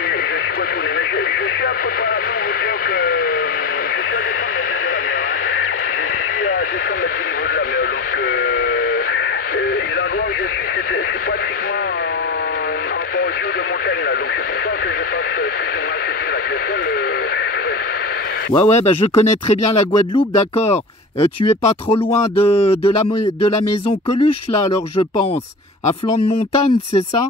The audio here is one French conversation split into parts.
je suis retourné, mais je suis à peu près à vous dire que je suis à 200 mètres de la mer. Hein. Je suis à 200 mètres du niveau de la mer. Donc, et l'endroit où je suis, c'est pratiquement en bordure de montagne. Là. Donc, c'est pour ça que je passe plus ou moins cette île avec le sol. Ouais, ouais, bah je connais très bien la Guadeloupe, d'accord. Tu es pas trop loin de la maison Coluche, là, alors je pense. À flanc de montagne, c'est ça?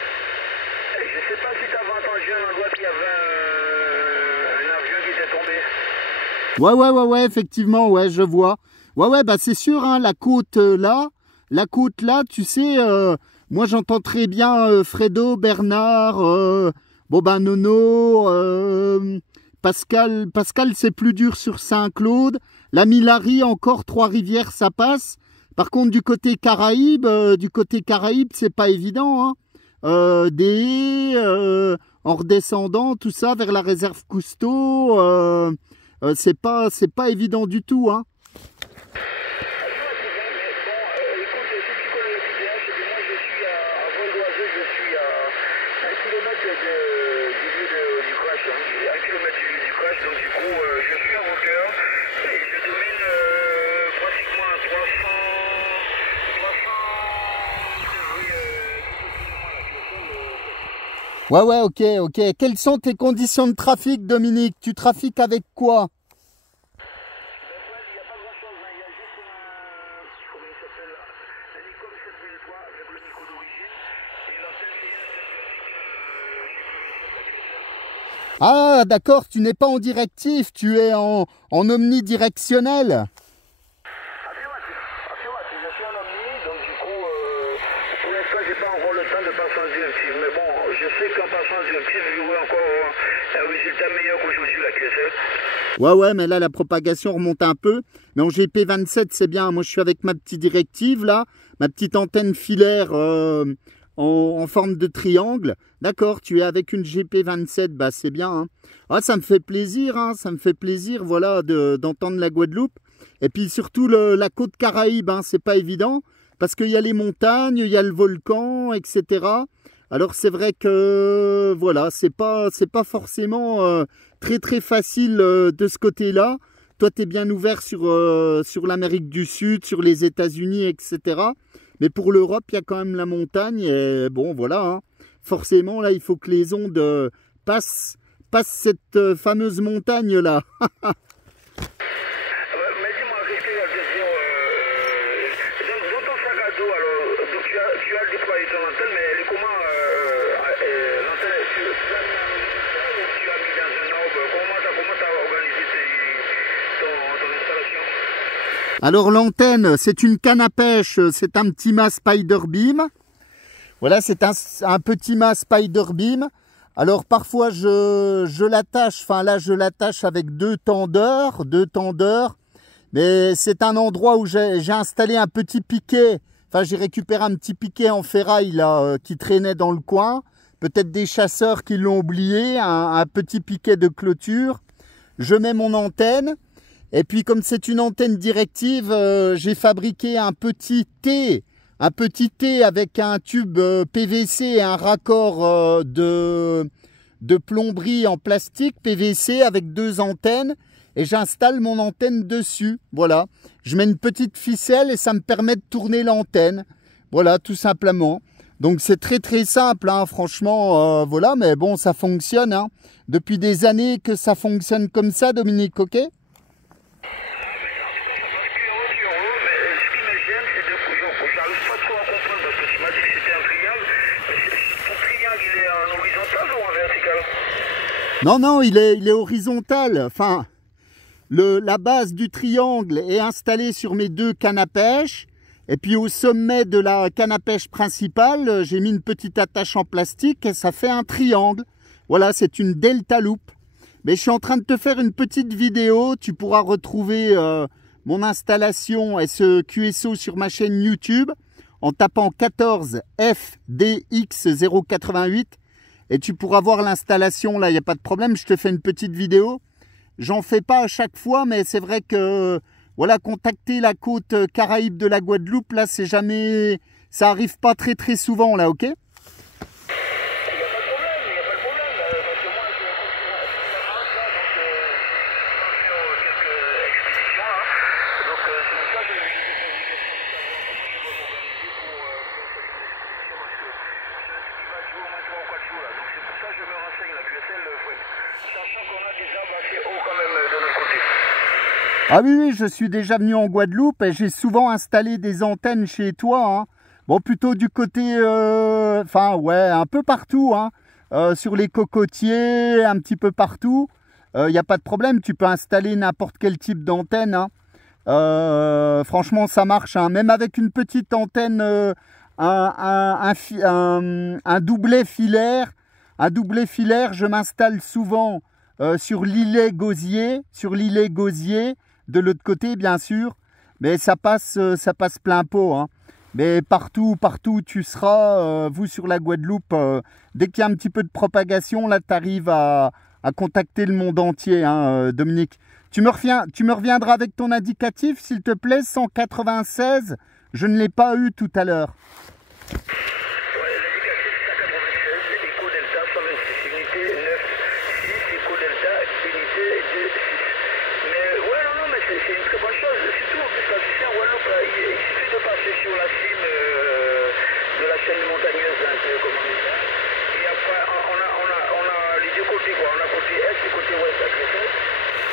Je sais pas si tu avais entendu un endroit qu'il y avait un avion qui était tombé. Ouais, effectivement, ouais, je vois. Ouais, bah c'est sûr, hein, la côte là, tu sais, moi j'entends très bien Fredo, Bernard, bon ben Nono, Pascal, c'est plus dur sur Saint-Claude. La Milary, encore Trois-Rivières, ça passe. Par contre, du côté Caraïbes, c'est pas évident. Hein. En redescendant, tout ça, vers la réserve Cousteau, c'est pas évident du tout. Hein. Ouais, ok. Quelles sont tes conditions de trafic, Dominique? Tu trafiques avec quoi? Ah, d'accord, tu n'es pas en directif, tu es en omnidirectionnel. Je suis en omni, donc du coup, pour l'instant, j'ai pas encore le temps de passer en directive. Mais bon, je sais qu'en passant en directive, j'aurai encore un résultat meilleur qu'aujourd'hui, la QSL. Ouais, mais là, la propagation remonte un peu. Mais en GP27, c'est bien. Moi, je suis avec ma petite directive, là, ma petite antenne filaire en forme de triangle. D'accord, tu es avec une GP27, bah c'est bien. Hein. Ah, ça me fait plaisir, voilà, d'entendre la Guadeloupe. Et puis surtout la côte Caraïbe, hein, c'est pas évident, parce qu'il y a les montagnes, il y a le volcan, etc. Alors c'est vrai que voilà, c'est pas forcément très facile de ce côté-là. Toi, tu es bien ouvert sur l'Amérique du Sud, sur les États-Unis, etc. Mais pour l'Europe, il y a quand même la montagne. Et bon, voilà. Hein. Forcément, là, il faut que les ondes passent cette fameuse montagne-là. Alors l'antenne, c'est une canne à pêche, c'est un petit mât Spider-Beam. Voilà, c'est un petit mât Spider-Beam. Alors parfois je l'attache, enfin là je l'attache avec deux tendeurs. Mais c'est un endroit où j'ai installé un petit piquet. Enfin j'ai récupéré un petit piquet en ferraille là qui traînait dans le coin. Peut-être des chasseurs qui l'ont oublié, un petit piquet de clôture. Je mets mon antenne. Et puis comme c'est une antenne directive, j'ai fabriqué un petit T avec un tube PVC et un raccord de plomberie en plastique PVC avec deux antennes. Et j'installe mon antenne dessus. Voilà, je mets une petite ficelle et ça me permet de tourner l'antenne. Voilà, tout simplement. Donc c'est très simple, hein, franchement, voilà, mais bon, ça fonctionne. Hein. Depuis des années que ça fonctionne comme ça, Dominique, ok ? Non, il est horizontal. Enfin, la base du triangle est installée sur mes deux cannes à pêche. Et puis au sommet de la canne à pêche principale, j'ai mis une petite attache en plastique et ça fait un triangle. Voilà, c'est une Delta Loop. Mais je suis en train de te faire une petite vidéo. Tu pourras retrouver mon installation et ce QSO sur ma chaîne YouTube en tapant 14 FDX088. Et tu pourras voir l'installation, là, il n'y a pas de problème, je te fais une petite vidéo. J'en fais pas à chaque fois, mais c'est vrai que, voilà, contacter la côte Caraïbe de la Guadeloupe, là, c'est jamais... Ça arrive pas très souvent, là, ok ? Ah oui, oui, je suis déjà venu en Guadeloupe et j'ai souvent installé des antennes chez toi, hein. Bon, plutôt du côté, enfin, ouais, un peu partout, hein. Sur les cocotiers, un petit peu partout. Il n'y a pas de problème, tu peux installer n'importe quel type d'antenne, hein. Franchement, ça marche, hein. Même avec une petite antenne, un doublet filaire. Un doublet filaire, je m'installe souvent sur l'îlet Gosier, de l'autre côté, bien sûr. Mais ça passe plein pot, hein. Mais partout où tu seras, vous sur la Guadeloupe, dès qu'il y a un petit peu de propagation, là, tu arrives à contacter le monde entier, hein, Dominique. Tu me reviendras avec ton indicatif, s'il te plaît, 196. Je ne l'ai pas eu tout à l'heure. Ouais, l'indicatif 196, Eco Delta 126, unité 96, Eco Delta, unité 26. Mais ouais, non, mais c'est une très bonne chose. Surtout en plus, quand tu sais, en Guadeloupe, il suffit de passer sur la cime de la chaîne montagneuse, un peu comme on dit ça. Et après, on a les deux côtés, quoi. On a côté est et côté ouest à Créteil.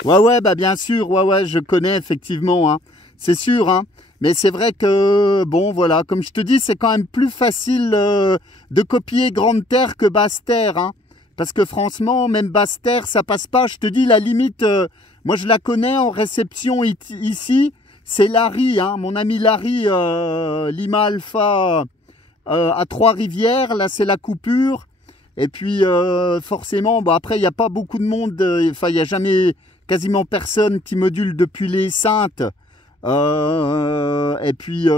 Ouais, bah bien sûr, ouais, je connais effectivement, hein. C'est sûr, hein. Mais c'est vrai que, bon, voilà, comme je te dis, c'est quand même plus facile de copier Grande Terre que Basse Terre, hein. Parce que franchement, même Basse Terre, ça passe pas. Je te dis, la limite, moi je la connais en réception ici, c'est Larry, hein. Mon ami Larry, Lima Alpha à Trois-Rivières, là c'est la coupure. Et puis forcément, bon, après, il n'y a pas beaucoup de monde, enfin, il n'y a jamais quasiment personne qui module depuis les Saintes. Et puis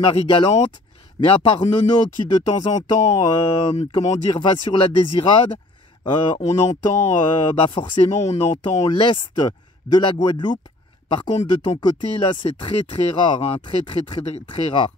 Marie-Galante. Mais à part Nono qui de temps en temps, comment dire, va sur la Désirade, on entend, forcément, on entend l'est de la Guadeloupe. Par contre, de ton côté, là, c'est très très rare, hein, très rare.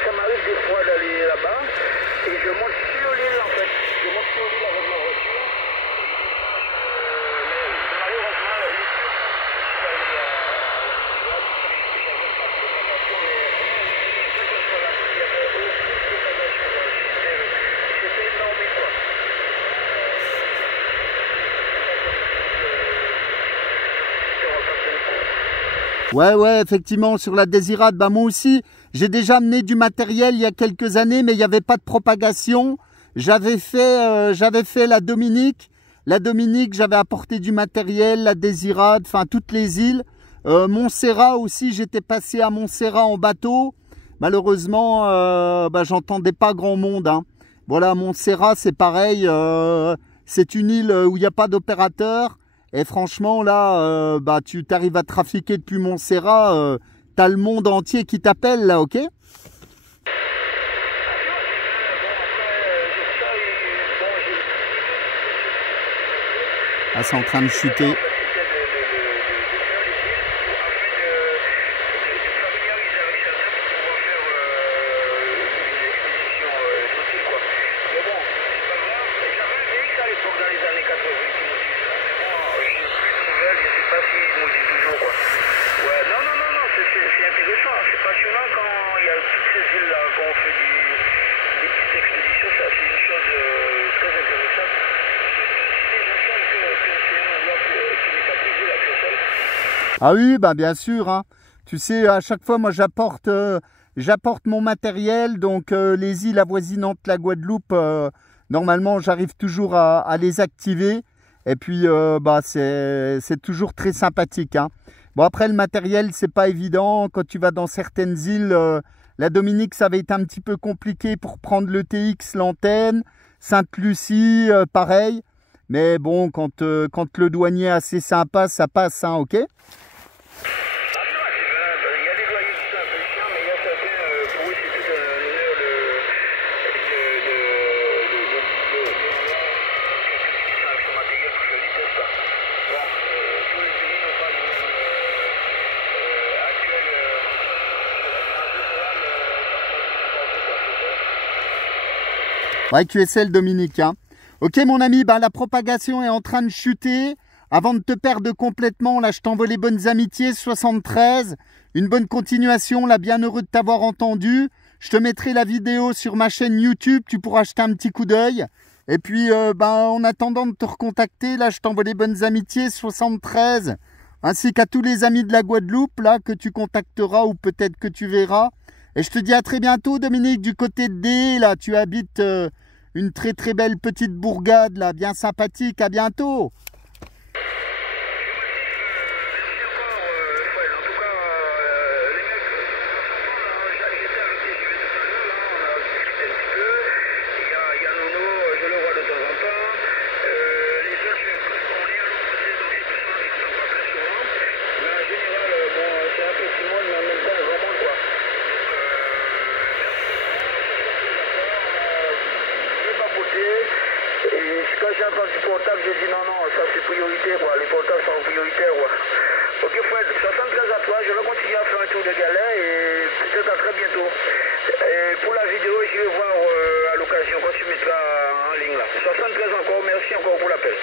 Ça m'arrive des fois d'aller là-bas et je monte sur l'île en fait. Je monte sur l'île avec ma voiture. Mais malheureusement, l'île, c'était énorme quoi. Ouais, effectivement, sur la Désirade, bah moi aussi, j'ai déjà amené du matériel il y a quelques années, mais il n'y avait pas de propagation. J'avais fait la Dominique. La Dominique, j'avais apporté du matériel, la Désirade, enfin toutes les îles. Montserrat aussi, j'étais passé à Montserrat en bateau. Malheureusement, j'entendais pas grand monde, hein. Voilà, Montserrat, c'est pareil. C'est une île où il n'y a pas d'opérateur. Et franchement, là, tu t'arrives à trafiquer depuis Montserrat, t'as le monde entier qui t'appelle, là, ok? Ah, c'est en train de chuter. Ah oui, bah bien sûr, hein. Tu sais, à chaque fois, moi, j'apporte mon matériel. Donc, les îles avoisinantes la Guadeloupe, normalement, j'arrive toujours à les activer. Et puis, c'est toujours très sympathique, hein. Bon, après, le matériel, c'est pas évident. Quand tu vas dans certaines îles, la Dominique, ça va être un petit peu compliqué pour prendre le TX, l'antenne. Sainte-Lucie, pareil. Mais bon, quand le douanier est assez sympa, ça passe, hein, ok? Ouais, QSL Dominique. Hein. Ok mon ami, bah, la propagation est en train de chuter. Avant de te perdre complètement, là je t'envoie les bonnes amitiés, 73. Une bonne continuation, là bien heureux de t'avoir entendu. Je te mettrai la vidéo sur ma chaîne YouTube, tu pourras jeter un petit coup d'œil. Et puis en attendant de te recontacter, là je t'envoie les bonnes amitiés, 73. Ainsi qu'à tous les amis de la Guadeloupe, là que tu contacteras ou peut-être que tu verras. Et je te dis à très bientôt Dominique, du côté de D, là tu habites une très très belle petite bourgade, là, bien sympathique, à bientôt. Quand j'ai entendu du portable, j'ai dit non, ça c'est priorité, quoi. Les portables sont prioritaires, quoi. Ok, Fred, 73 à toi, je vais continuer à faire un tour de galère et peut-être à très bientôt. Et pour la vidéo, je vais voir à l'occasion quand tu mettras en ligne là. 73 encore, merci encore pour l'appel.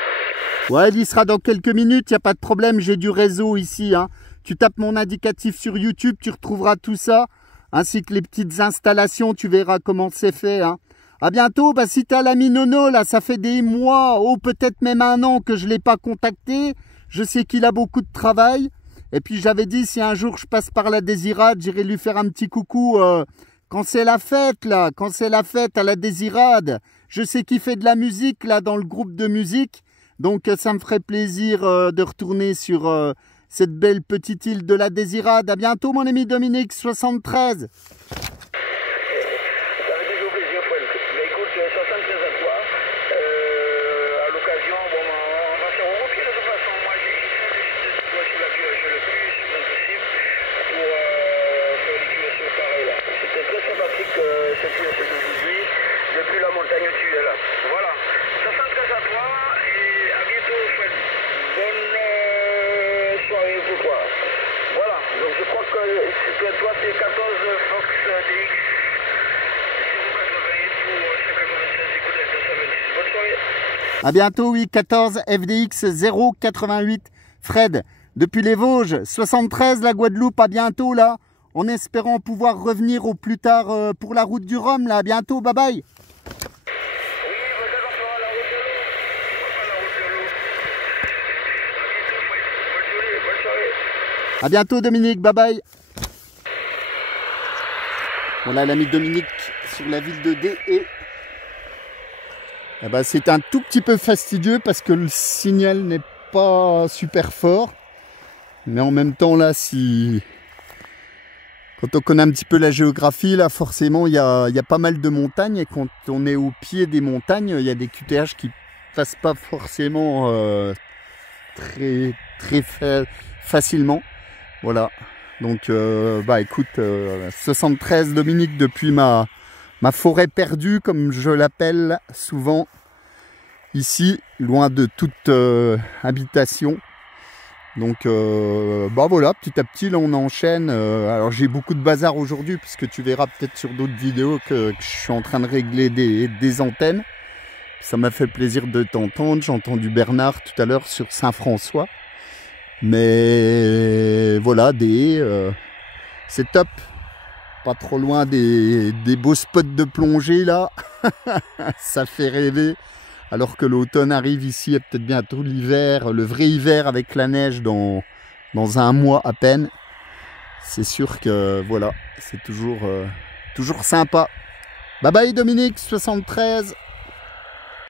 Ouais, il y sera dans quelques minutes, il n'y a pas de problème, j'ai du réseau ici. Hein. Tu tapes mon indicatif sur YouTube, tu retrouveras tout ça, ainsi que les petites installations, tu verras comment c'est fait. Hein. À bientôt, bah, si t'as l'ami Nono, là, ça fait des mois, ou peut-être même un an que je ne l'ai pas contacté. Je sais qu'il a beaucoup de travail. Et puis j'avais dit, si un jour je passe par la Désirade, j'irai lui faire un petit coucou quand c'est la fête, là, quand c'est la fête à la Désirade. Je sais qu'il fait de la musique, là, dans le groupe de musique. Donc ça me ferait plaisir de retourner sur cette belle petite île de la Désirade. À bientôt, mon ami Dominique, 73. Depuis la montagne où tu es là. Voilà. 73 à toi et à bientôt Fred. Bonne soirée pour toi. Voilà. Donc je crois que toi c'est 14 Fox DX 088 pour 196 écoutes de 126. Bonne soirée. À bientôt, oui, 14 FDX 088 Fred. Depuis les Vosges, 73 la Guadeloupe, à bientôt là. En espérant pouvoir revenir au plus tard pour la route du Rhum là. À bientôt, bye bye. À bientôt Dominique, bye bye. Voilà l'ami Dominique sur la ville de D et ben, c'est un tout petit peu fastidieux parce que le signal n'est pas super fort. Mais en même temps là, si quand on connaît un petit peu la géographie, là forcément il y a pas mal de montagnes et quand on est au pied des montagnes, il y a des QTH qui passent pas forcément très facilement. Voilà, donc bah écoute, 73 Dominique depuis ma forêt perdue, comme je l'appelle souvent, ici, loin de toute habitation. Donc bah voilà, petit à petit là on enchaîne. Alors j'ai beaucoup de bazar aujourd'hui, puisque tu verras peut-être sur d'autres vidéos que je suis en train de régler des antennes. Ça m'a fait plaisir de t'entendre, j'ai entendu Bernard tout à l'heure sur Saint-François. Mais voilà, c'est top. Pas trop loin des beaux spots de plongée là. Ça fait rêver. Alors que l'automne arrive ici, et peut-être bientôt l'hiver, le vrai hiver avec la neige dans un mois à peine. C'est sûr que voilà, c'est toujours sympa. Bye bye Dominique, 73.